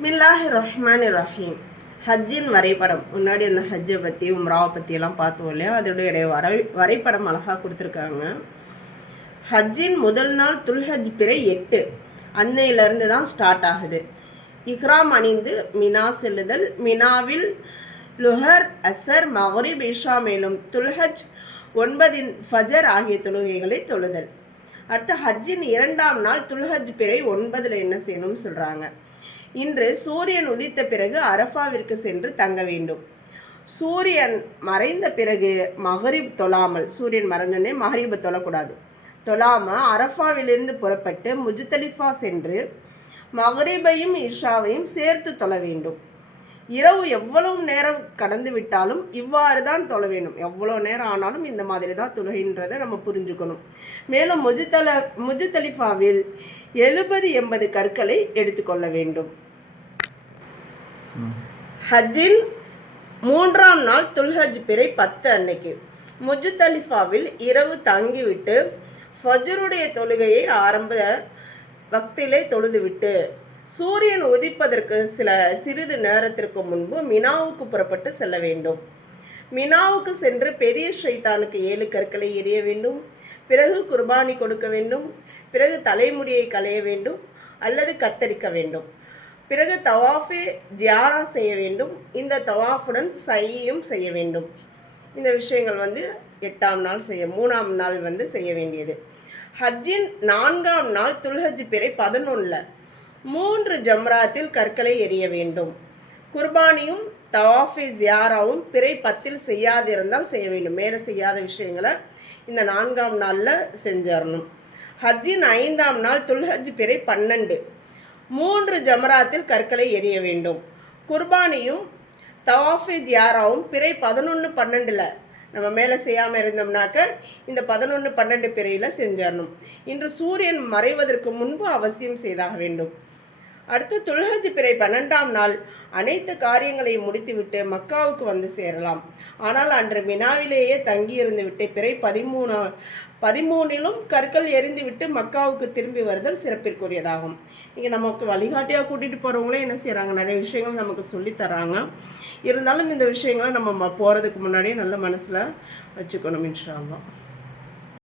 பிஸ்மில்லாஹிர்ரஹ்மானிர்ரஹீம். ஹஜ்ஜின் வரைபடம். முன்னாடி அந்த ஹஜ்ஜை பற்றி உம்ராவை பற்றியெல்லாம் பார்த்தோம் இல்லையா, அதோடைய வரைபடம் அழகாக கொடுத்துருக்காங்க. ஹஜ்ஜின் முதல் நாள் துல்ஹஜ் பிறை 8, அன்னையிலேருந்து தான் ஸ்டார்ட் ஆகுது. இஹ்ராம் அணிந்து மினா செல்லுதல், மினாவில் லுஹர், அசர், மக்ரிப், இஷா மேலும் துல்ஹஜ் 9 ஃபஜர் ஆகிய தொழுகைகளை தொழுதல். அடுத்து ஹஜ்ஜின் 2ஆம் நாள் துல்ஹஜ் பிறை 9 என்ன செய்யணும்னு சொல்கிறாங்க. இன்று சூரியன் உதித்த பிறகு அரஃபாவிற்கு சென்று தங்க வேண்டும். சூரியன் மறைந்த பிறகு மகரிப் தொழாமல், சூரியன் மறைஞ்சோடனே மகரிபை தொழக்கூடாது, தொழாமல் அரஃபாவிலிருந்து புறப்பட்டு முஜ்தலிஃபா சென்று மகரிபையும் இஷாவையும் சேர்த்து தொழ வேண்டும். இரவு எவ்வளவு நேரம் கடந்து விட்டாலும் இவ்வாறு தான் தொழ வேண்டும். எவ்வளோ நேரம் ஆனாலும் இந்த மாதிரி தான் தொழுகின்றதை நம்ம புரிஞ்சுக்கணும். மேலும் முஜ்தலிஃபாவில் 70-80 கற்களை எடுத்துக்கொள்ள வேண்டும். ஹஜ்ஜின் 3ஆம் நாள் துல்ஹஜ் பிறை 10 அன்னைக்கு முஜ்தலிஃபாவில் இரவு தங்கிவிட்டு ஃபஜ்ருடைய தொழுகையை ஆரம்ப வக்திலே தொழுதுவிட்டு சூரியன் உதிப்பதற்கு சிறிது நேரத்திற்கு முன்பு மினாவுக்கு புறப்பட்டு செல்ல வேண்டும். மினாவுக்கு சென்று பெரிய ஷைத்தானுக்கு 7 கற்களை எறிய வேண்டும். பிறகு குர்பானி கொடுக்க வேண்டும். பிறகு தலைமுடியை களைய வேண்டும் அல்லது கத்தரிக்க வேண்டும். பிறகு தவாஃபே ஜியாரா செய்ய வேண்டும். இந்த தவாஃபுடன் சையும் செய்ய வேண்டும். இந்த விஷயங்கள் 8ஆம் நாள் 3ஆம் நாள் செய்ய வேண்டியது. ஹஜ்ஜின் 4ஆம் நாள் துல்ஹஜ் பிறை 11 3 ஜம்ராத்தில் கற்களை எறிய வேண்டும். குர்பானியும் தவாஃபே ஜியாராவும் பிறை 10 செய்யாதிருந்தால் செய்ய வேண்டும். மேலே செய்யாத விஷயங்களை இந்த 4ஆம் நாளில் செஞ்சிடணும். ஹஜ்ஜின் 5ஆம் நாள் துல்ஹஜ் பிறை 12 3 ஜமராத்தில் கற்களை எறிய வேண்டும். குர்பானியும் தவாஃபே ஜியாராவும் பிறை 11-12 நம்ம மேலே செய்யாமல் இருந்தோம்னாக்க இந்த 11-12 பிறையில் செஞ்சிடணும். இன்று சூரியன் மறைவதற்கு முன்பு அவசியம் செய்தாக வேண்டும். அடுத்து துல்ஹஜ் பிறை 12ஆம் நாள் அனைத்து காரியங்களையும் முடித்துவிட்டு மக்காவுக்கு வந்து சேரலாம். ஆனால் அன்று மினாவிலேயே தங்கியிருந்து விட்டு பிறை 13 கற்கள் எறிந்துவிட்டு மக்காவுக்கு திரும்பி வருதல் சிறப்பிற்குரியதாகும். இங்கே நமக்கு வழிகாட்டியாக கூட்டிகிட்டு போகிறவங்களே என்ன செய்கிறாங்க, நிறைய விஷயங்கள் நமக்கு சொல்லித்தராங்க. இருந்தாலும் இந்த விஷயங்களை நம்ம போகிறதுக்கு முன்னாடியே நல்ல மனசில் வச்சுக்கணும் இன்ஷா அல்லாஹ்.